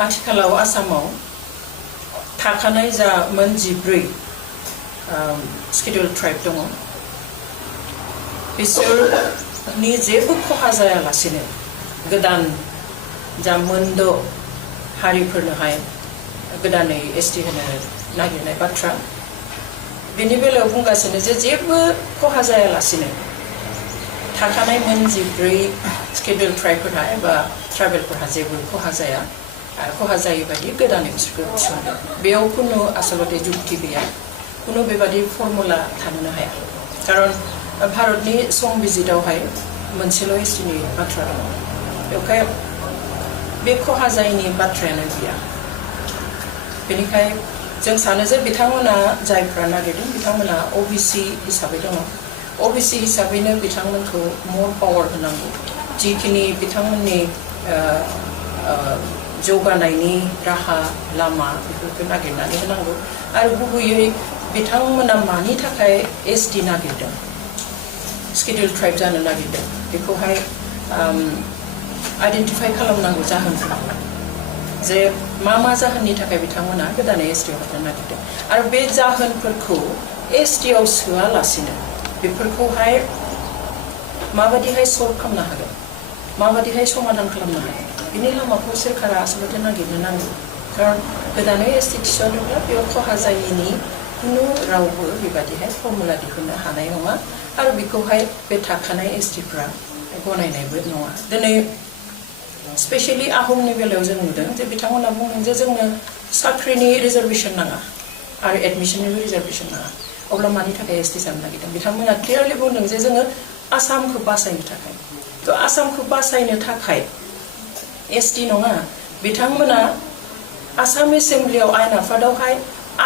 आथिखालाव आसामाव थाखानाय जा मोन 14 स्केड्युल ट्राइब दङ बिसोरनि जेबो खहा जायालासेनो गोदान जा मोनद' हारिफोरनोहाय गोदानै एसटि होनो नागिरनाय बाथ्रा बेनि बेलायाव बुंगासिनो जे जेबो खहा जायालासेनो थाखानाय मोन 14 स्केड्युल ट्राइबफोरहा एबा ट्राइबेलफोरहा जेबो खहा जाया खहा जायै बायदि गोदानै बिसोरखौ थिसनदों बेयाव खुनु आसलते जुक्ति गैया खुनु बेबादि फर्मुला थानोनो हाया खारन भारतनि संबिजितावहाय मोनसेल' एसटिनि बाथ्रा दङ बेवहाय बे खहा जायैनि बाथ्रायानो गैया बेनिखाय जों सानो जे बिथांमोना जायफ्रा नागिरदों बिथांमोना ओबीसी हिसाबै दङ ओबीसी हिसाबैनो बिथांमोनखौ मोर पावार होनांगौ जिखिनि बिथांमोननि जौगानायनि राहा लामा बेफोरखौ नागिरनानै होनांगौ आरो गुबैयै बिथांमोना मानि थाखाय एसटि नागिरदों स्केड्युल ट्राइब जानो नागिरदों बेखौहाय आइडेन्टिफाइ खालामनांगौ जाहोनफोरखौ जे मा जाहोननि थाखाय बिथांमोना गोदानै एसटिआव हाबनो नागिरदों आरो बे जाहोनफोरखौ एसटिआव सोआलासिनो बेफोरखौहाय माबादिहाय सल्भ खालामनो हागोन माबादिहाय समाधान खालामनो हागोन बिनि लामाखौ सोरखारा आसलते नागिरनो नांगौ खारन गोदानै एसटि थिसनोब्ला बेयाव खहा जायैनि खुनु रावबो बेबादिहाय फर्मुला दिहुननो हानाय नङा आरो बेखौहाय बे थाखानाय एसटिफ्रा गनायनायबो नङा दिनै स्पेशली आहमनि बेलायाव जों नुदों जे बिथांमोना बुंदों जे जोंनो साख्रिनि रिजार्भेसन नाङा आरो एडमिसननिबो रिजार्भेसन नाङा अब्ला मानि थाखाय एसटि जानो नागिरदों बिथांमोना क्लियारलि बुंदों जे जोङो आसामखौ बासायनो थाखाय थ' आसामखौ बासायनो थाखाय एसटि नङा बिथांमोना आसाम एसेम्ब्लियाव आयेन आफादावहाय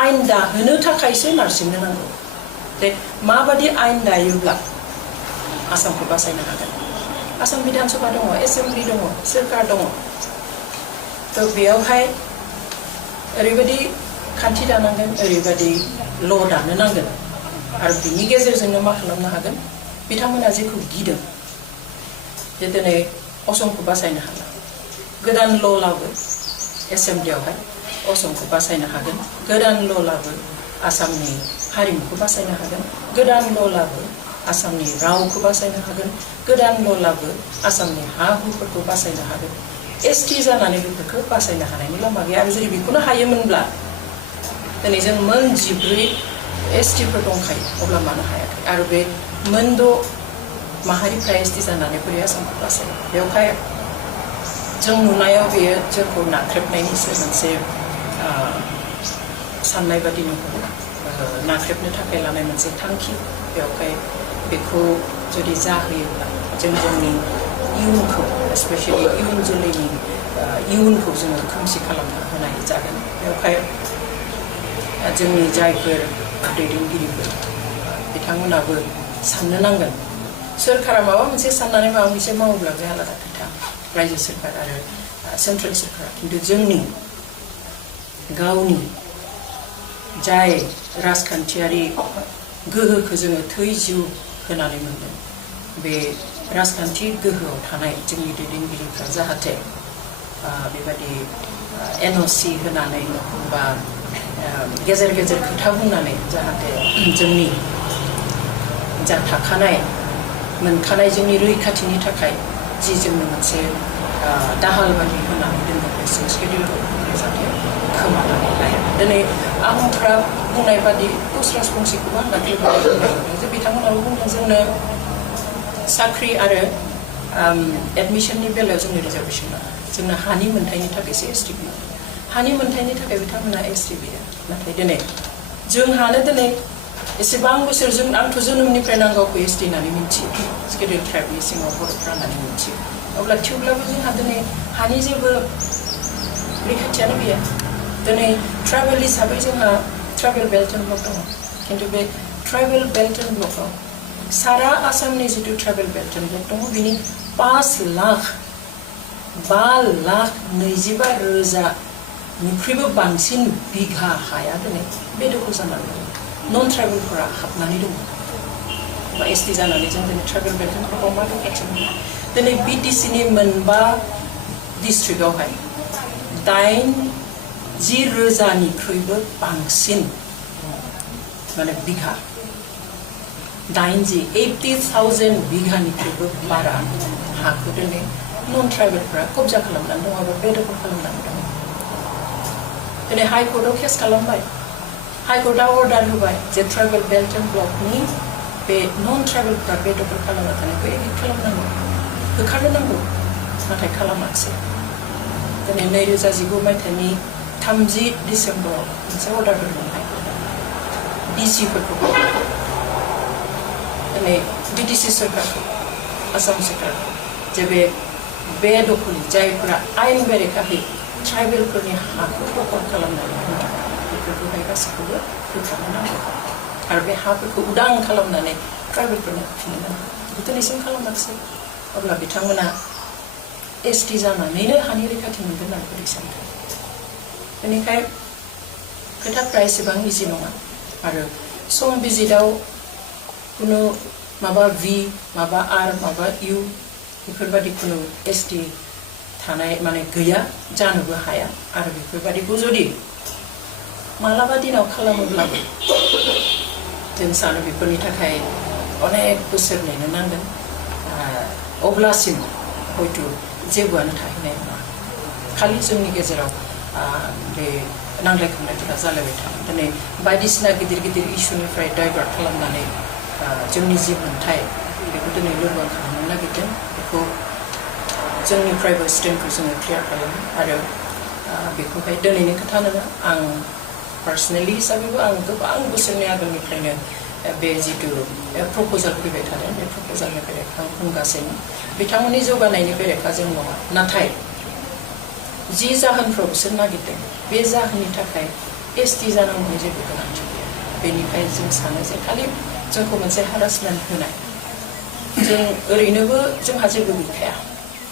आयेन दाहोनो थाखायसो नारसिननो नांगौ जे माबादि आयेन दायोब्ला आसामखौ बासायनो हागोन आसाम बिधान सभा दङ एसेम्ब्लि दङ सोरखार दङ थ' बेयावहाय ओरैबायदि खान्थि दानांगोन ओरैबायदि ल' दानो नांगोन आरो बिनि गेजेरजोंनो मा खालामनो हागोन बिथांमोना जेखौ गिदों जे दिनै असमखौ बासायनो हाला गोदान ल' लाबो एसेम्ब्लियावहाय असमखौ बासायनो हागोन गोदान ल' लाबो आसामनि हारिमुखौ बासायनो हागोन गोदान ल' लाबो आसामनि रावखौ बासायनो हागोन गोदान ल' लाबो आसामनि हा हुफोरखौ बासायनो हागोन एसटि जानानै बेफोरखौ बासायनो हानायनि लामा गैया आरो जुदि बेखौनो हायोमोनब्ला दिनै जों मोन 14 एसटिफोर दंखायो अब्ला मानो हायाखै आरो बे मोनद' माहारिफ्रा एसटि जानानै बोरै आसामखौ बासायो बेवहाय जों नुनायाव बेयो जोंखौ नाख्रेबनायनिसो मोनसे साननाय बादि नुहुरो नाख्रेबनो थाखाय लानाय मोनसे थांखि बेवहाय बेखौ जुदि जाहोयोब्ला जों जोंनि इयुनखौ स्पेशली इयुन जोलैनि इयुनखौ जोङो खोमसि खालामना होनाय जागोन बेवहाय जोंनि जायफोर दैदेनगिरिफोर बिथांमोनाबो साननो नांगोन सोरखारा माबा मोनसे साननानै माबा मोनसे मावोब्ला बे आलादा खोथा रायजो सोरखार आरो सेन्ट्रेल सोरखारा खिन्थु जोंनि गावनि जाय राजखान्थियारि गोहोखौ जोङो थै जिउ होनानै मोनदों बे राजखान्थि गोहोआव थानाय जोंनि दैदेनगिरिफ्रा जाहाथे बेबायदि एनअसि होनानै बा गेजेर गेजेर खोथा बुंनानै जाहाथे जोंनि जा थाखानाय मोनखानाय जोंनि रैखाथिनि थाखाय जि जोंनो मोनसे दाहाल बादि होनानै दोनदों बे स्केड्युलखौ जाहाथे खोमानानै लाया दिनै आहमफ्रा बुंनाय बादि दस राजबंसिखौबो आं दाख्लै बुंनाय जे बिथांमोनाबो बुंदों जोंनो साख्रि आरो एडमिसननि बेलायाव जोंनो रिजार्भेसन नाङा जोंनो हानि मोन्थायनि थाखायसो एसटि गैया हानि मोन्थायनि थाखाय बिथांमोना एसटि गैया नाथाय दिनै जोंहानो दिनै एसेबां बोसोर जों आंथ' जोनोमनिफ्राय नांगौखौ एसटि होननानै मिथियो स्केड्युल ट्राइबनि सिङाव बर'फ्रा होननानै मिथियो अब्ला थेवब्लाबो जोंहा दिनै हानि जेबो रैखाथियानो गैया दिनै ट्राइबेल हिसाबै जोंहा ट्राइबेल बेल्ट एन्ड ब्लक दङ खिन्थु बे ट्राइबेल बेल्ट एन्ड ब्लकआव सारा आसामनि जितु ट्राइबेल बेल्ट एन्ड ब्लक दङ बिनि 5,25,000 बांसिन बिघा हाया दिनै बेदखल जानानै दङ नन ट्राइबेलफोरा हाबनानै दङ बा एसटि जानानै जों दिनै ट्राइबेल बेल्ट एन्ड ब्लकआव मा रैखाथि मोनो दिनै बिटिसिनि मोनबा डिस्ट्रिक्टआवहाय 10,000निख्रुइबो बांसिन माने बिघा 80,000 बिघानिख्रुइबो बारा हाखौ दिनै नन ट्राइबेलफोरा कब्जा खालामनानै दङ एबा बेदखल खालामनानै दङ दिनै हाइकर्टआव केस खालामबाय हाइकर्टआ अर्डार होबाय जे ट्राइबेल बेल्ट एन्ड ब्लकनि बे नन ट्राइबेलफोरा बेदखल खालामना थानायखौ एडिट खालामनांगौ होखारनो नांगौ नाथाय खालामाखिसै दिनै 2019 मायथाइनि 30 डिसेम्बराव मोनसे अर्डार होदोंमोन हाइकर्टआ डिसिफोरखौ दिनै बिटिसि सरकारखौ आसाम सरकारखौ जे बे दखल जायफोरा आयेन बेरेखायै ट्राइबेलफोरनि हाखौ दखल खालामनानै होनाय बेफोरखौहाय गासैखौबो होखारनो नांगौ आरो बे हाफोरखौ उदां खालामनानै ट्राइबेलफोरनो होफिननो नांगौ दिनैसिम खालामाखिसै अब्ला बिथांमोना एसटि जानानैनो हानि रैखाथि मोनगोन होननानै बोरै सानदों बेनिखाय खोथाफ्रा एसेबां इजि नङा आरो सम बिजिताव कुनु माबा भि माबा आर माबा इउ बेफोरबायदि कुनु एसटि थानाय माने गैया जानोबो हाया आरो बेफोरबायदिखौ जुदि मालाबा दिनाव खालामोब्लाबो जों सानो बेफोरनि थाखाय अनेक बोसोर नेनो नांगोन अब्लासिम हयथ' जेबोआनो थाहैनाय नङा खालि जोंनि गेजेराव बे नांलाय खमलायफोरा जालायबाय थागोन दिनै बायदिसिना गिदिर गिदिर इस्युनिफ्राय डाइभार्ट खालामनानै जोंनि जि मोन्थाय बेखौ दिनै लोरबां खालामनो नागिरदों बेखौ जोंनिफ्रायबो स्टेन्डखौ जोङो क्लियार खालामो आरो बेखौहाय दिनैनि खोथा नङा आं पार्सनेलि हिसाबैबो आं गोबां बोसोरनि आगोलनिफ्रायनो बे जिथु प्रप'जाल फैबाय थादों बे प्रप'जालनि बेरेखा आं बुंगासिनो बिथांमोननि जौगानायनि बेरेखा जों नङा नाथाय जि जाहोनफ्राव बिसोर नागिरदों बे जाहोननि थाखाय एसटि जानांगौनि जेबो गोनांथि गैया बेनिखाय जों सानो जे खालि जोंखौ मोनसे हारासमेन्ट होनाय जों ओरैनोबो जोंहा जेबो गैखाया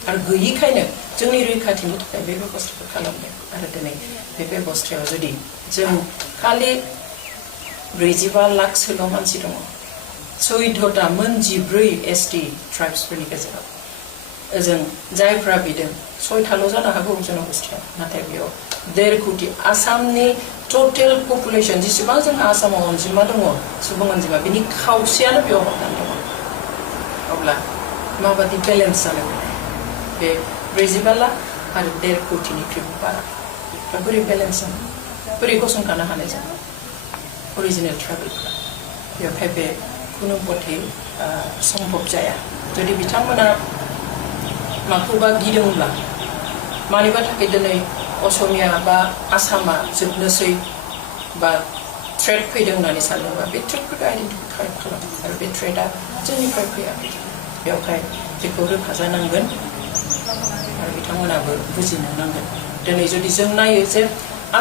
आरो गैयिखायनो जोंनि रैखाथिनि थाखाय बे बेबस्थाखौ खालामदों आरो दिनै बे बेबस्थायाव जुदि जों खालि 45 लाखसोल' मानसि दङ 14टा मोन 14 एसटि ट्राइब्सफोरनि गेजेराव ओजों जायफ्रा बिदों 6टाल' जानो हागौ जन'गोष्ठिया नाथाय बेयाव 1.5 कोटि आसामनि टटेल पपुलेसन जेसेबां जोंहा आसामाव अनजिमा दङ सुबुं अनजिमा बिनि खावसेयानो बेयाव हाबनानै दङ अब्ला माबादि बेलेन्स जानांगौ बे 45 लाख आरो 1.5 कोटिनिख्रुइबो बारा बोरै बेलेन्स जानो बोरै गसंथानो हानाय जानो अरिजिनेल ट्राइबेलफ्रा बेवहाय बे खुनु मथे सम्भब जाया जुदि बिथांमोना माखौबा गिदोंब्ला मानिबा थाखाय दिनै असमिया बा आसामा जोबनोसै बा थ्रेट फैदों होननानै सानदोंबा बे थ्रेटफोरखौ आइडेन्टिफाइ खालाम आरो बे थ्रेटआ जोंनिफ्राय फैयाखै बेवहाय बेखौ रोखा जानांगोन आरो बिथांमोनाबो बुजिनो नांगोन दिनै जुदि जों नायो जे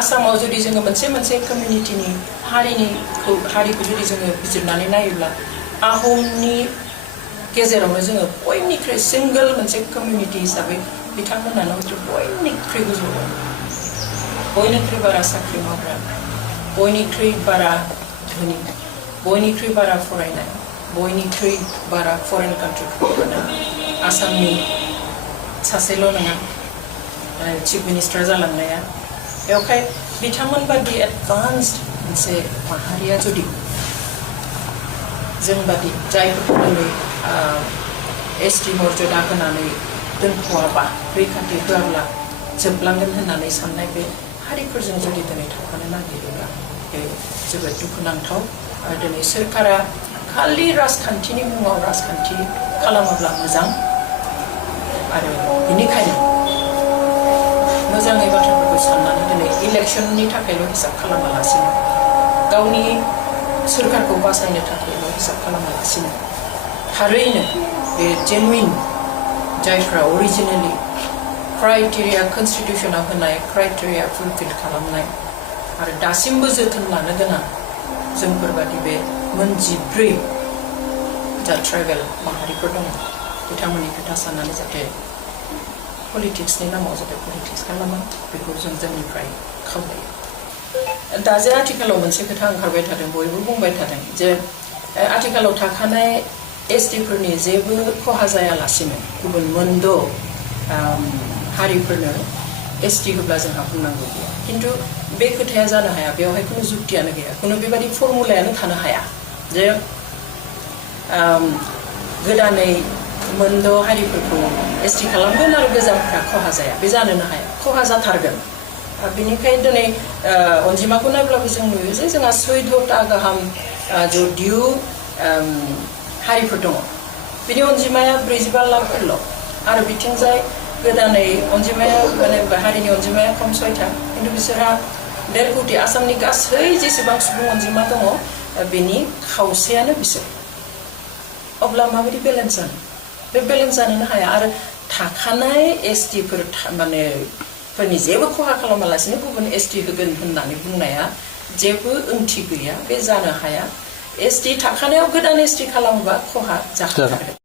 आसामाव जुदि जोङो मोनसे कमिउनिटिनि हारिखौ जुदि जोङो बिजिरनानै नायोब्ला आहमनि गेजेरावनो जोङो बयनिख्रुइ सिंगल मोनसे कमिउनिटि हिसाबै बिथांमोनानो बयनिख्रुइ गोजौआव बयनिख्रुइ बारा साख्रि मावग्रा बयनिख्रुइ बारा धोनि बयनिख्रुइ बारा फरायनाय बयनिख्रुइ बारा फरेन कान्ट्रिफोराव आसामनि सासेल' नङा चिफ मिनिस्टार जालांनाया बेवहाय बिथांमोन बादि एडभान्सड मोनसे माहारिया जुदि जों बादि जायफोरखौ दिनै एसटि मर्यादा होनानै दोनख'आबा रैखाथि होआब्ला जोबलांगोन होननानै साननाय बे हारिफोरजों जुदि दिनै थाफानो नागिरोब्ला बे जोबोद दुखुनांथाव आरो दिनै सोरखारा खालि राजखान्थिनि मुङाव राजखान्थि खालामोब्ला मोजां आरो बेनिखायनो मोजाङै बाथ्राफोरखौ साननानै दिनै इलेक्सननि थाखायल' हिसाब खालामालासिनो गावनि सोरखारखौ बासायनो थाखायल' हिसाब खालामालासिनो थारैनो बे जेनुइन जायफ्रा अरिजिनेलि क्राइटेरिया कनस्टिटिउसनाव होनाय क्राइटेरिया फुलफिल खालामनाय आरो दासिमबो जोथोन लानो गोनां जोंफोरबादि बे मोन 14 जा ट्राइबेल माहारिफोर दङ बिथांमोननि खोथा साननानै जाहाथे पलिटिक्सनि नामाव जाहाथे पलिटिक्स खालामा बेखौ जों जोंनिफ्राय खावलायो दा जे आथिखालाव मोनसे खोथा ओंखारबाय थादों बयबो बुंबाय थादों जे आथिखालाव थाखानाय एसटिफोरनि जेबो खहा जायालासिनो गुबुन मोनद' हारिफोरनो एसटी होब्ला जोंहा बुंनांगौ गैया किन्तु बे खोथाया जानो हाया बेवहाय कुनु जुक्तियानो गैया कुनु बेबादि फर्मुलायानो थानो हाया जे गोदानै मोनद' हारिफोरखौ एसटी खालामगोन आरो गोजामफ्रा खहा जाया बे जानोनो हाया खहा जाथारगोन बेनिखायनो दिनै अनजिमाखौ नायब्लाबो जों नुयो जे जोंहा 14टा गाहाम जदिउ हारिफोर दङ बिनि अनजिमाया 45 लाखफोरल' आरो बिथिंजाय गोदानै अनजिमाया माने हारिनि अनजिमाया खम 6था किन्तु बिसोरहा 1.5 कोटि आसामनि गासै जेसेबां सुबुं अनजिमा दङ बेनि खावसेयानो बिसोर अब्ला माबायदि बेलेन्स जानो बे बेलेन्स जानोनो हाया आरो थाखानाय एसटीफोर माने फोरनि जेबो खहा खालामालासिनो गुबुन एसटी होगोन होननानै बुंनाया जेबो ओंथि गैया बे जानो हाया एसटी थाखानायाव गोदान एसटी खालामोबा खहा जाखाथारगोन